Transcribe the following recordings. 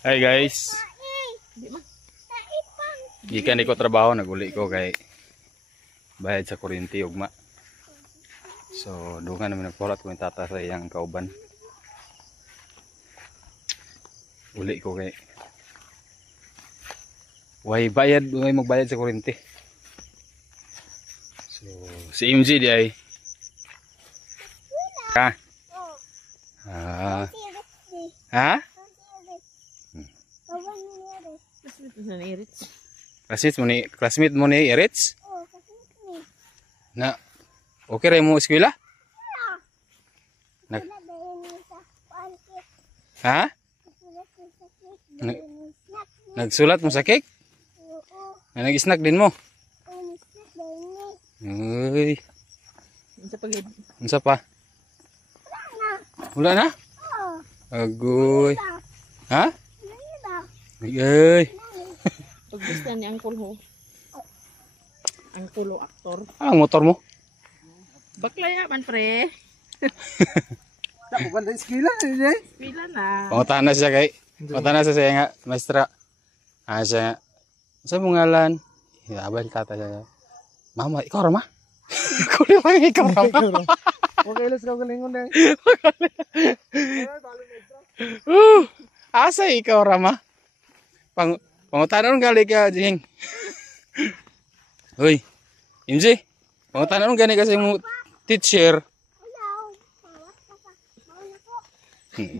Hi guys. Gikan ko trabaho, naguli ko kay bayad sa kuryente ugma. So, dungan naman nagpulat ko yung tata sa iyang kauban. Uli ko kay way magbayad sa kuryente. So, si MG di ay ha? Classmate mo ni Eritz? Na, okay rin mo eskwela? Ha? Nagsulat mo sa cake? Nag-snack din mo? Uy. Unsa pa? Wala na? Agoy. Ha? Ay. Pag gusto ni Angkol ho. Angkol o aktor. Ang motor mo? Baklaya man pre. Tak bukan dari sekila ni. Pila na. Pangutan na siya kay. Pangutan na siya nga, maestra. Siya nga. Sa mong ngalan? Abay tata siya. Mama, ikaw rama? Ikaw rama. Okay, let's go galingon deh. Asa ikaw rama? Pangutanon gali ka, Jing. Uy, MJ, pangutanon gani kasi mo teacher.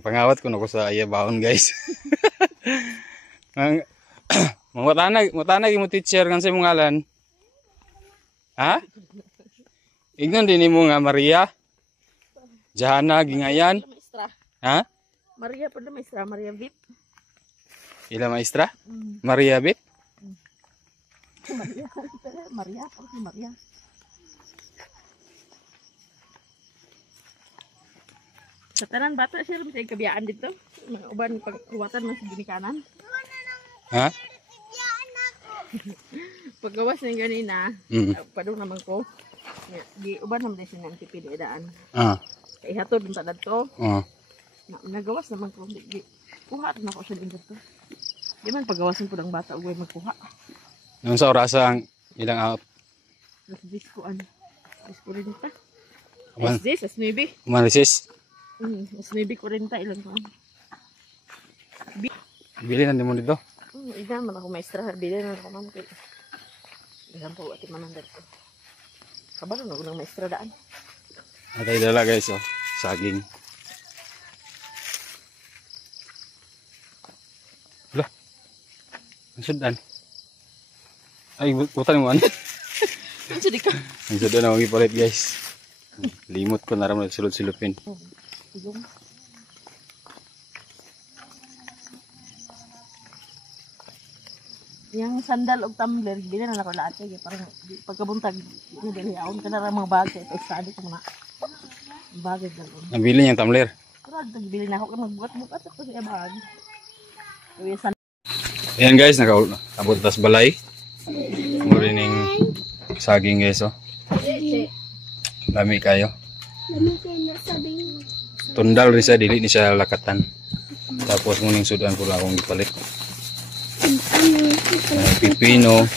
Pangawat ko na ko sa iya baon, guys. Mangutanag mo teacher kan sa mong ngalan. Ha? Ignon din mo nga Maria. Jahana gingayan. Ha? Maria pa na maestra, Maria Vip. Ila maestra? Maria Bit? Maria. Sa tanan bata siya bisa kabiyaan dito. Uban pagkuwatan mas ginikanan. Ha? Paggawas ng ganina, padung naman ko. Di uban naman siya ng tipid edaan. Kay hatod ng tadad to. Nagawas naman ko. Kuha rin ako siya din dito. Di man pagawasan po ng bata uway magkuha. Nung sa orasang ilang out? Mas diskuan. Disko rin ta. Aman. SD, as maybe. Umalisis? As maybe ko rin ta ilang ko. Bili na din mo dito? Igan man ako maestra. Bili na ako man. Igan po ati manandad ko. Kabalo na ko ng maestra daan. Atay dala guys, oh. Saging. Wala. Ang sudan. Ay, butan mo ano? Ang sudi ka? Ang sudan na ipalit guys. Limot ko naram na sulod-silupin. Yang sandal og tumbler, bili na ako lahat kaya parang pagkabuntag ni dili aon ka na ra mga bagay ito study ko na. Bagay galon. Nabili niyang tumbler. Pero bili na ako kan magbuhat-buhat ako sa bag. Uy san. Ayan guys, nakaabot tas balay. Murining saging guys, oh. Dami kayo. Tundal rin siya, dili ni siya lakatan. Tapos muning sudan ko lang akong ipalit. Pipino.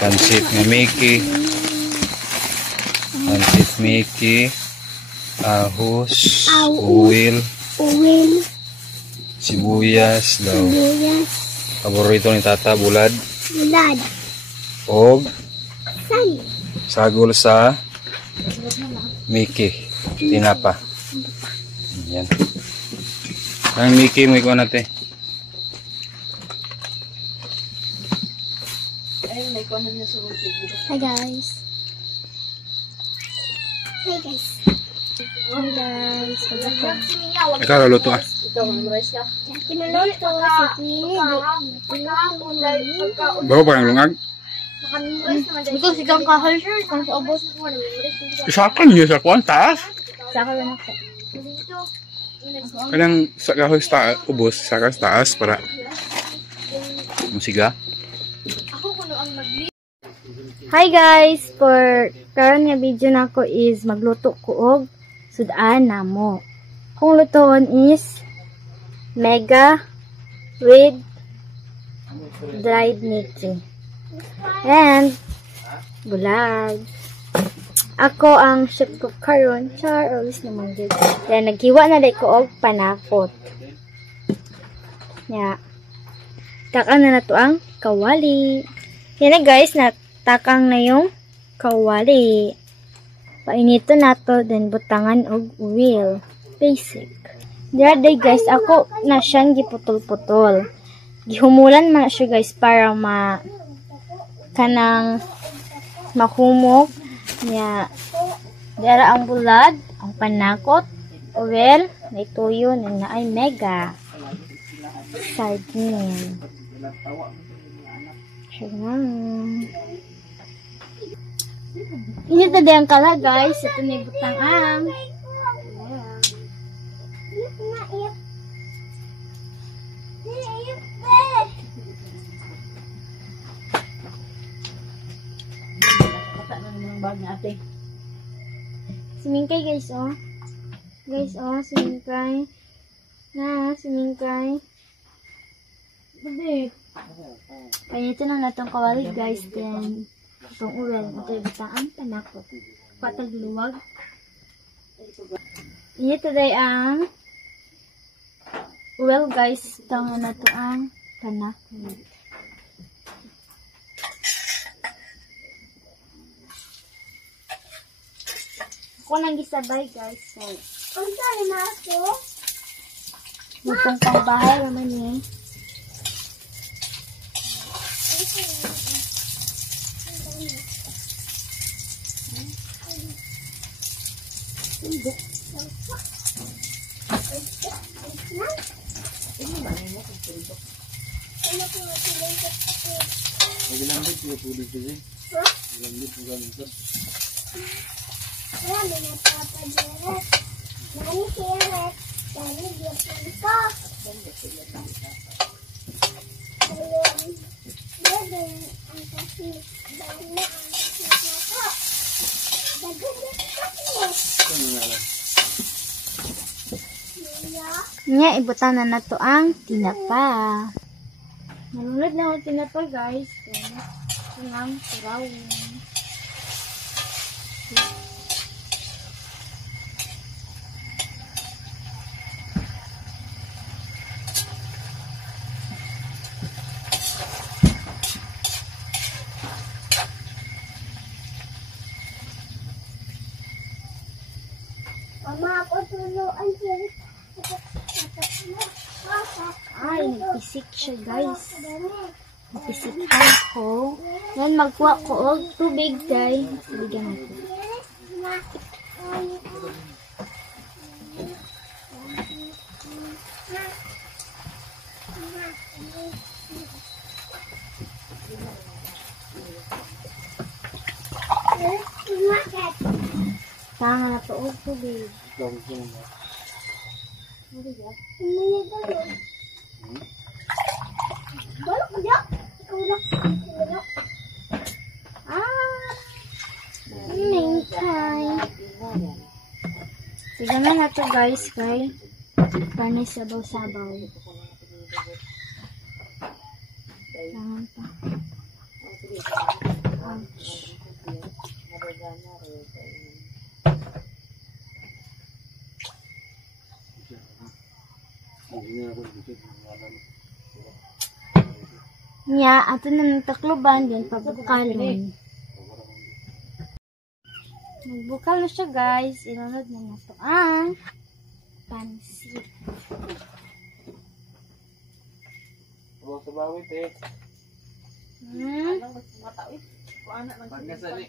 Pansit na Mickey. Pansit Mickey. Ahos. Uwil. Sibuyas daw. Paborito ni tata, bulad. Og sagol sa Mickey. Tinapa. Yan. Ang Mickey mo ikaw natin. Hi guys. Ikaw luluto ah. Bago pa ng lungag? Because ikang kahal kung sa ubos Isakan niyo sa kwantas. sa kalan ako. Kanang sa kahoy sa ubos, sa taas para musiga. Hi guys, for karon nga video nako is magluto ko og sudan namo. Kung lutoon is mega with dried nitri. And bulag. Ako ang chef ko karon. Char, always naman good. Then, naghiwa na ko og panakot. Ya. Takang na to ang kawali. Yan na guys, natakang na yung kawali. Painito na to, then butangan og oil. Basic. Day guys, ako na siyang giputol-putol. Gihumulan man siya guys para kanang mahumok. Ya. Dara ang bulad, ang panakot, oil, may tuyo, na ay mega. Sardine. Ini tadi ang kala guys. Ito na yung butang ang. Simingkay guys oh. Guys oh, simingkay. Na, simingkay. Babe. Kaya ito na natong kawali guys. Then, itong uwel. Ito yung bataan panakot. Patag luwag. Ito day ang uwel guys. Ito na ito ang panakot. Ako nang gisabay guys. So, ang saan na ako? Butong pangbahay naman eh. Nya, ibutan na to ang tinapa. Nalunod na ako tinapa guys. Ito ang turawin. Mama, ako tuluan siya. Ay, nagpisik siya guys. Nagpisikan ko. Then, magkuha ko og tubig guys. Bigyan natin. Tama na to og tubig. Tignan na to guys kay panay sabaw-sabaw. Tangan pa. Ouch. Nya, ato na natakloban din pagbukalon. Nagbukal na siya guys. Ilunod na na to ang pansit. Sabawit eh. Pagkasali.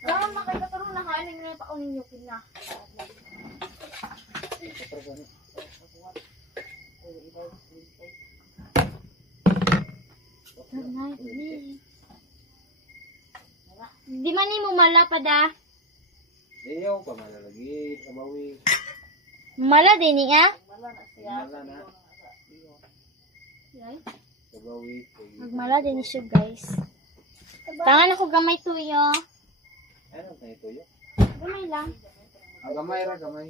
Kaya makikatulong na kain nga pa unin yung kina. Di man mo malapad ah. Ayaw pa malalagi. Sabawi. Mala din niya. Mala na. Sabawi. Magmala din siya guys. Tangan ako gamay tuyo. tuyo. Gamay lang. Ang gamay ra, gamay.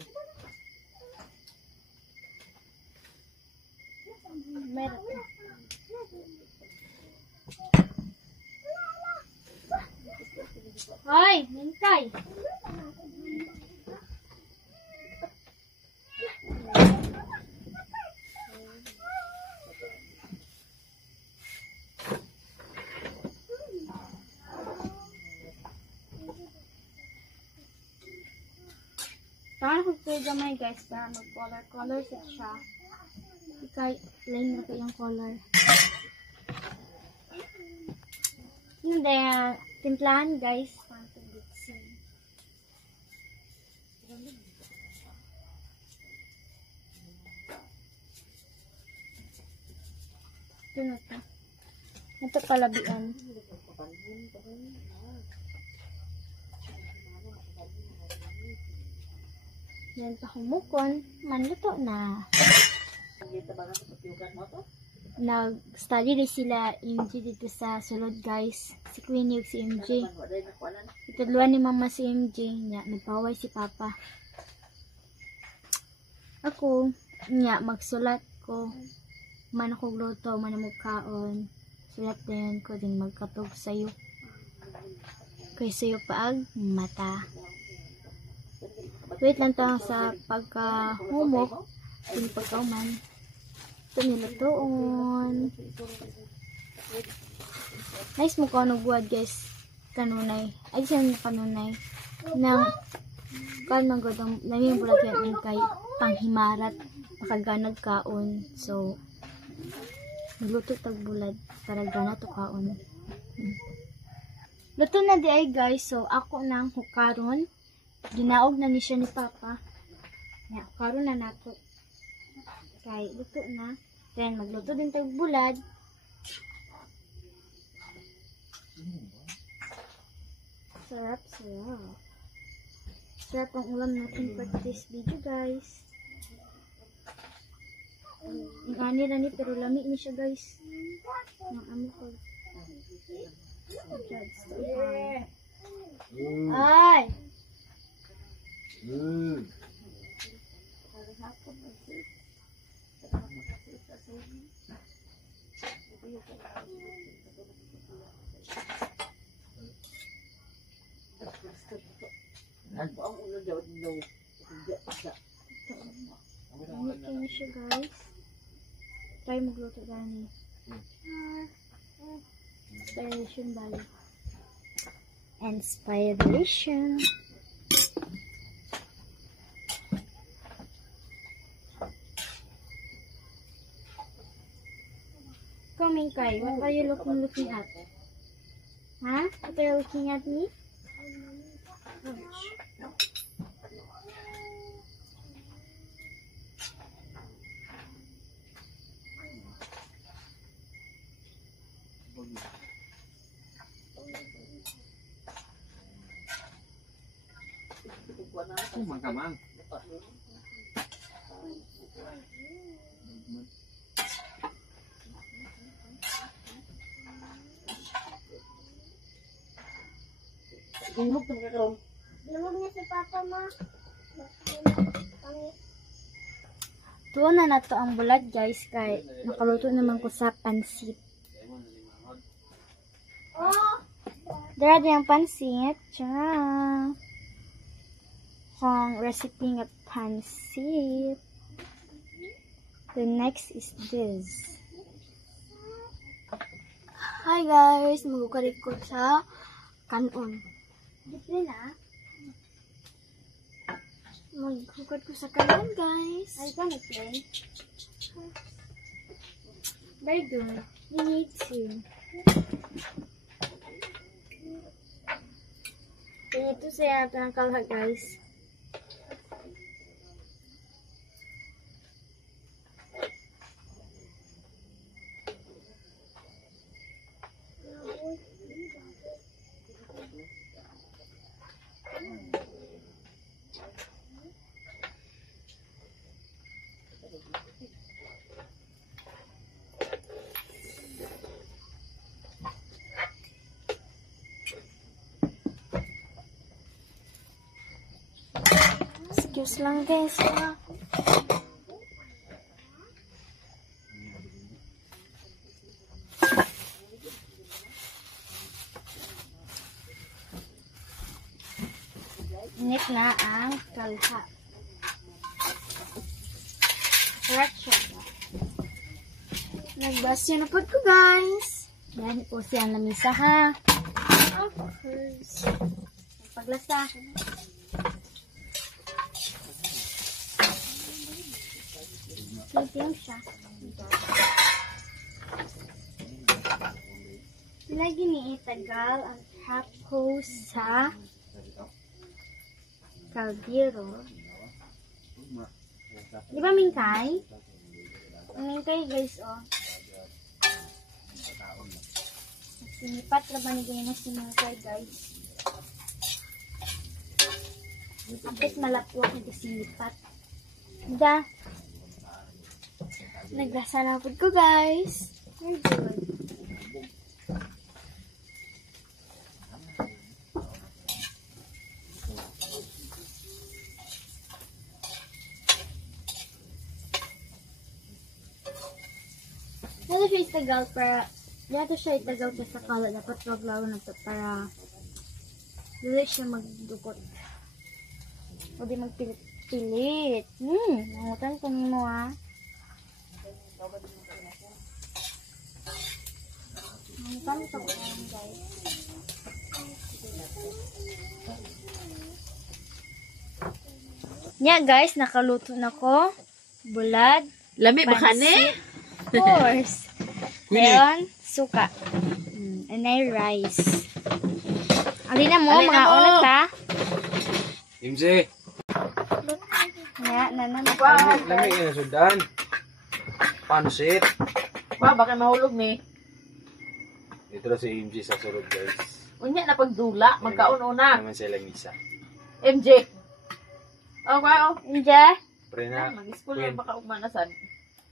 Meron. Hoy, mintay. Tangan ko kayo gamay guys para mag-color siya. Ikay, plain na yung color. Hindi, timplahan guys. Ito na ito. Ito palabian. Yan pa humukon. Manluto na. Nag-study din sila MJ dito sa sulod guys. Si Queen yung si MJ. Itudluan ni mama si MJ. Nya, nagpaway si papa. Ako, nya, magsulat ko. Man ako luto, man ang magkaon. Sulat din ko din magkatog sayo. Kay sayo paag mata. Wait lang tayo sa pagka-humok. Yung pagkauman. Ito nilutoon. Nice mo ka nagbuhat guys. Kanunay. Ay siya kanunay. Nang kan magandang namin bulat yan kay panghimarat. Makaganag kaon. So, niluto tagbulad. Para gana to kaon. Luto na di ay guys. So, ako nang hukaron. Ginaog na ni siya ni Papa. Ya, karon na nato. Kay luto na. Then magluto din tag bulad. Sarap, sarap. Sarap ang ulam natin for this video, guys. Ang ani na ni pero lami ni siya, guys. Ang amo ko. Ay! Gamit kayo siya guys. Try magluto gani. Inspiration bali. Inspiration. Coming Kai, what are you looking at? Huh? What are you looking at me? Mangkamang. Tingog na karon. Lumog na si Papa ma. Tuon na nato ang bulad guys kay nakaluto naman ko sa pansit. Oh! Dara din ang pansit. Tara! Ang recipe ng pansit. The next is this. Hi guys! Magkukalit ko sa kanon. Dito na. Maghukad ko sa kanon guys. Ay, gonna play. Very good. You need to. Ito saya natin ang kalha guys. Excuse lang guys. Init na ang kalha. Correct siya. Nagbasyo na po ko guys. Yan po siya ang lamisa ha. Of course. Paglasa. Medium siya. Lagi ni itagal ang tapo sa kaldero. Di ba mingkay? Ang mingkay guys oh. Sinipat na ba ni ganyan si mingkay guys? Apit malapot na sinipat. Da. Naglasa na po ko guys. Very good. Dito siya itagal para dito siya itagal pa sa kala. Dapat waglaw na to para dito siya magdukot. O di magpilit-pilit. Nangutan ko mo ha. Nangutan ko guys. Nya guys, nakaluto na ko. Bulad. Lami ba ka ni? Of course. Ngayon, suka. And then rice. Alina mo, mga unat ha. MJ. Nga, nanan. Lamig na sudan. Pansit. Ba, baka mahulog ni. Dito na si MJ sa sulod guys. Unya na pagdula, magkauna. Naman sila misa. MJ. Oh, wow. Inja. Pre na. Mag-school na baka umanasan.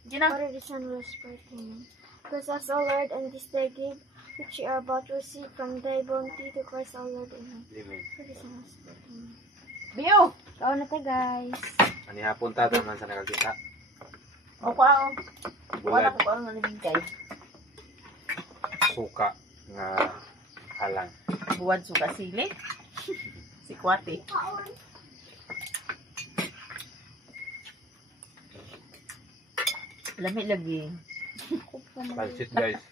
Gina. What are the sunless birthday? Because as our Lord and this day give, which you are about to receive from thy bounty to Christ our Lord. Amen. Amen. What is sunless birthday? Bio. Kao na ta guys. Ani hapon tata man sa nakakita. O wow. Wala Bulad. ko pa ang nalibintay. Suka nga halang. Buwan suka sili. Si Kwate. Lami lagi. Pansit guys.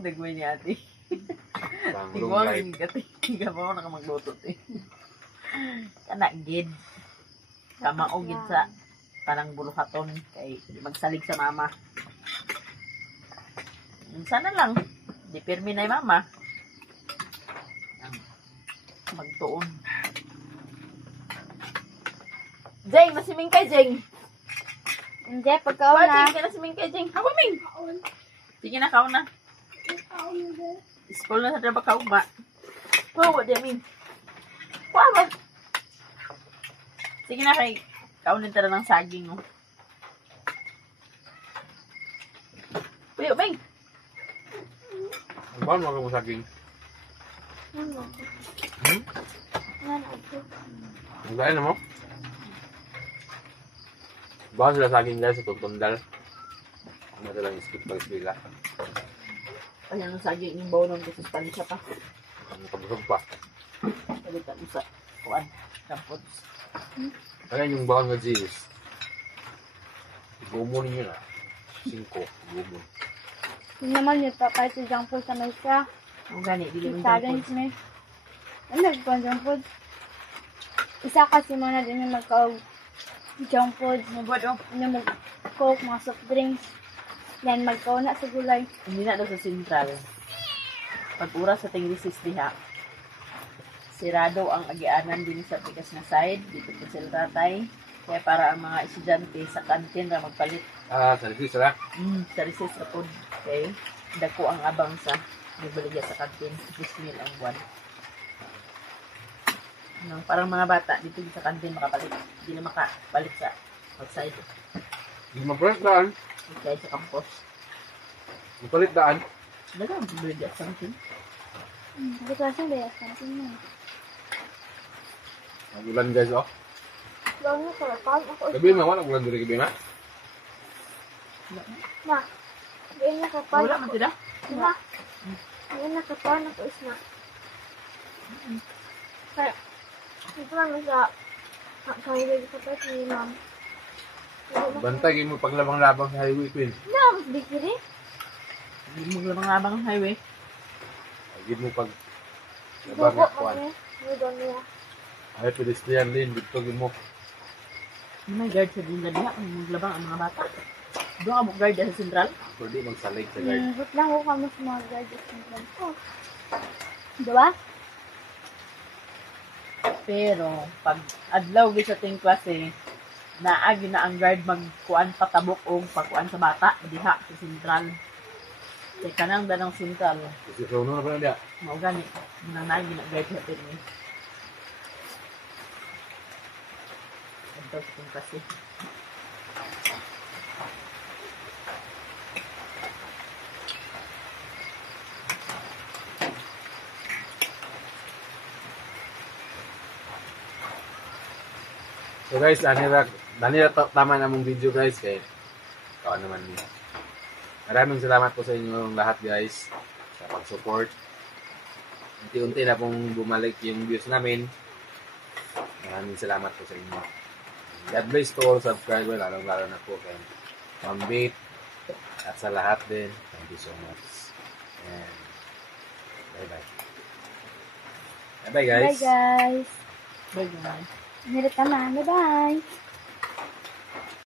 Dagway ni ate. Pang long Tigwang life. yung gati. Higa pa ako nakamaglutot eh. Kana gid. Kamao gid sa parang buluhaton kay magsalig sa mama. Sana lang. Di pirmi na yung mama. Magtuon. Jeng, nasiming kay Jeng. Inja, pagkao Jeng, na. kaya nasiming kay Jeng. Hawa, Ming. Sige na, kaon na. School na sa trabaho ka ba? Wow, di Ming. Wow, ba? Sige na, kay kaon din tala ng saging. Oh. Puyo, Ming. Ang bawal mo saging. Ano? Hmm? Ano ako? Ang dahil na mo? Bawal sila saging guys sa tuntundal. Ano talang skip pag-sila. Ayan ang saging yung bawon ng gusto sa pansya pa. Ang kabusog pa. Palitan mo sa kuwan. Kampot. Ayan yung bawal nga G's. Gumon niyo na. 5. Gumon. Yun naman yung papay sa junk food sa may siya. Ang gani, dili mo Sagan junk me. Ano nagkuhan junk food? Isa kasi mo na din yung magka-junk food. Mabot oh. Ano mag-coke, mga soft drinks. Yan, magkauna sa gulay. Hindi na daw sa sentral. Pag oras sa tingin 6 diha. Sirado ang agianan din sa tigas na side. Dito po sila tatay. Kaya para ang mga estudyante sa kantin na magpalit. Ah, sa likis sila. Sa recess na po. Okay. Dako ang abang sa nagbaligya sa kantin. 6 mil ang buwan. No, parang mga bata dito sa kantin makapalit. Hindi na makapalit sa outside. Hindi ma-press daan. Kaya sa campus. Mapalit daan. Dagang baligya sa kantin. Kasi kasi ba yan? Kasi na. Nagulan guys, oh. Lalo sa lapag ako. Gabi mo, nagulan diri gabi na. Ma. Ngayon nakapag Wala man sila. Ma. Ngayon nakapag ako isna. Kaya, ito lang sa highway sa pwede ni ma'am. Bantay mo paglabang-labang sa highway, Queen. No, mas big rin. Hindi mo labang-labang ang highway. Gid mo pag Buko, labang kuan. mami. Budon niya. Ay pedestrian din dito gid mo. May guard sa din diha kung maglabang ang mga bata. Doon ka mo guard sa sentral. Pwede magsalig sa guard. But lang ko kami sa mga gadgets ng plan ko. Diba? Pero pag adlaw gyud sa ting klase, naagi na ang guard magkuan patabok og pagkuan sa bata diha sa sentral. Kay kanang danang sentral, Kasi sono na pala dia. mao gani nang naagi na guard sa tin. Adlaw sa ting klase. So guys, tama na mong video guys kay kawan naman niya. Maraming salamat po sa inyong lahat guys sa pag-support. Unti-unti na pong bumalik yung views namin. Maraming salamat po sa inyo. God bless to all subscribers, lalo-lalo na po kay Ma'am Bait at sa lahat din. Thank you so much. And bye-bye. Bye-bye guys. Bye guys. Bye guys. Hirit ka na. Bye bye.